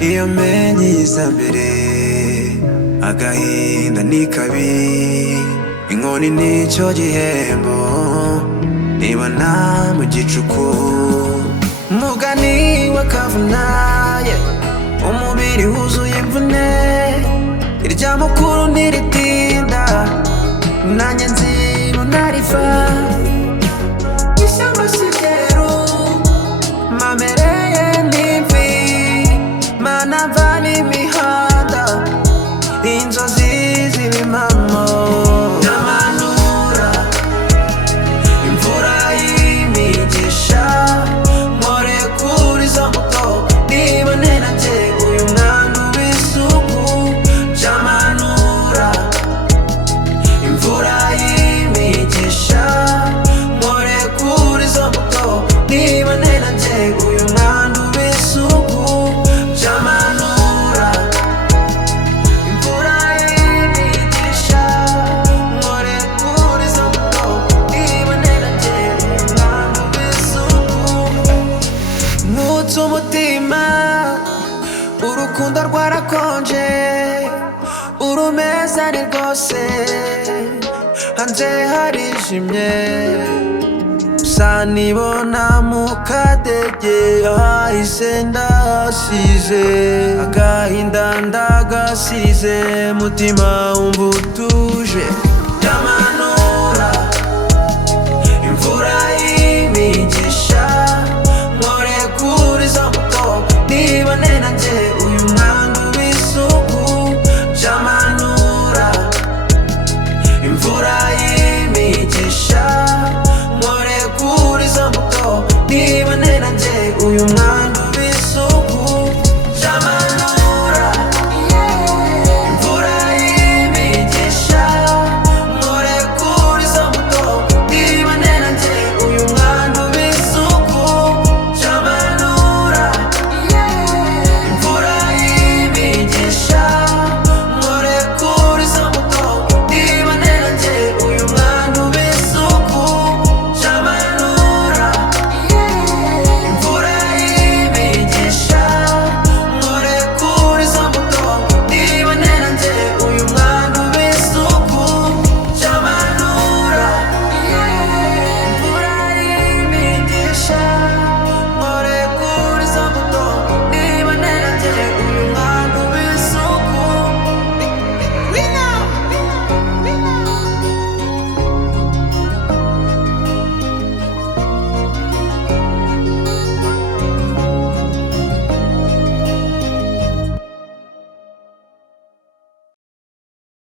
iyo menye iza mbere agahinda ni kabi, inkoni nicyo gihembo nibona mu gicuku. Umugani wakavunaye umubiri wuzuye imvune, irya mukuru ntiritinda nanjye nzibona riva. Ishyamba si ryeru mamereye n'imvi, manava n'imihanda inzozi z'ibimpamo. Ndamanura imvura y'imigisha, nkore kuri zo mbuto nibone nanjye uyu mwandu w'isuku. Ndamanura imvura y'imigisha, nkore kuri zo mbuto nibone nanjye uyu mwandu w'isuku. Ndamanura imvura y'imigisha, nkore kuri zo mbuto nibone nanjye uyu mwandu w'isuku. Nkutse umutima urukundo rwarakonje, urumeza ni rwose hanze harijimye, gusa nibona mu kadege ahahise ndahasize, agahinda ndagasize, mutima wumva utuje.